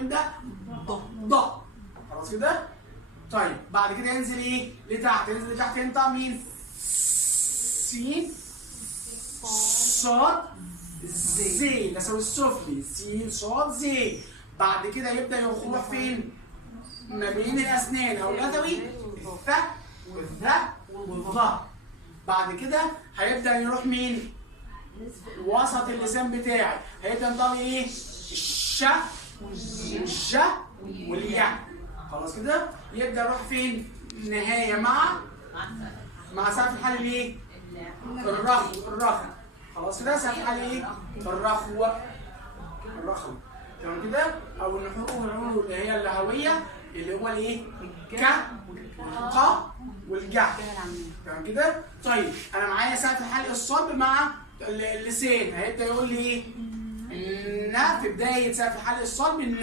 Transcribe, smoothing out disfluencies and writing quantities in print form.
ده ض. خلاص كده؟ طيب بعد كده ينزل ايه؟ لتحت، ينزل لتحت ينطق مين؟ س صاد زي، الاسوي السفلي، س صاد زي. بعد كده يبدا يروح فين؟ ما بين الاسنان او الادوي، الث والذ والظ. بعد كده هيبدا يروح مين؟ وسط اللسان بتاعي، هيبدا ينطق ايه؟ الش والج والياء. خلاص كده؟ يبدا يروح فين؟ نهايه مع سقف الحلق الايه؟ الرخو. خلاص كده؟ سقف الحلق ايه؟ الرخو. تمام كده؟ او النحور اللي هي اللهويه اللي هو الايه؟ ك والق والجع. تمام كده؟ طيب انا معايا سقف الحلق الصلب مع اللسان، هيبدا يقول لي ايه؟ في بدايه سقف الحلق الصلب